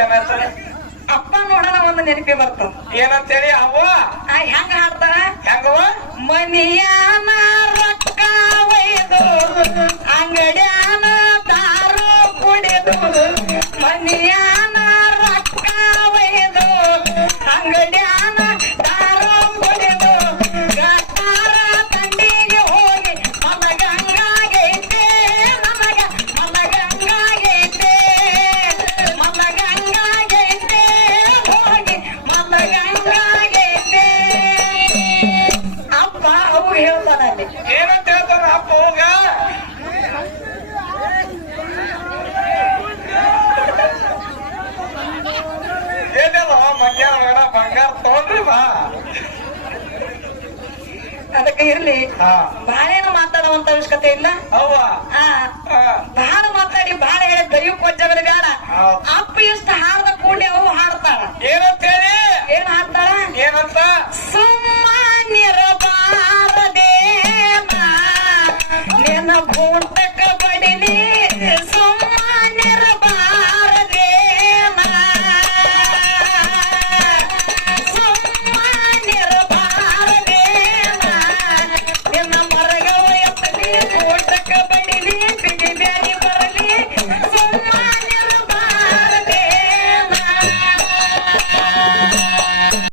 ಮತ್ತೇನ ಹೆಸರು ಅಪ್ಪ ನೋಡೋಣ ಒಂದು ನೆನಪಿ ಬರ್ತಾವ ಏನಂತೇಳಿ ಅವ್ವ ಹೆಂಗ ಹಾಡ್ತಾರ ಹೆಂಗವ ಮನಿಯಾನ ರೊಕ್ಕ ಒಯ್ದು ಅಂಗಡ್ಯಾನ ದಾರು ಕುಡಿದು ಮನಿಯಾನ ರೊಕ್ಕ ಒಯ್ದು ಅಂಗಡ್ಯಾನ ದಾರು ಕುಡಿದು ಗಟ್ಟಾರ ತಂಡಿಗೆ ಹೋಗಿ ಮಲಗಂಗಾಗೈತೆ ನಮಗ ಮಲಗಂಗಾಗೈತೆ ಮಲಗಂಗಾಗೈತೆ ಹೋಗಿ ಮಲಗಂಗಾಗೈತೆ ಅಪ್ಪ ಅವು ಹೇಳ್ತಾನಲ್ಲಿ ಏನಂತ ಹೇಳ್ತಾನ ಅಪ್ಪ ಹೋಗ ಏನಿಲ್ಲ ಮಧ್ಯಾಹ್ನ ಬೇಡ ಬಂಗಾರ ತಗೊಂಡ್ರಿ ಬಾ ಅದಕ್ಕೆ ಇರ್ಲಿ ಹಾ ಬಾಳೇನು ಮಾತಾಡುವಂತ ಅವಶ್ಯಕತೆ ಇಲ್ಲ ಅವ್ವ ಆ ಹಾ ಬಹಳ ಮಾತಾಡಿ ಬಹಳ ಹೇಳಿ ದೈವ ಕೊಜ್ಜವರಿಗಾರ ಹೌದ್. ಅಪ್ಪ ಎಷ್ಟು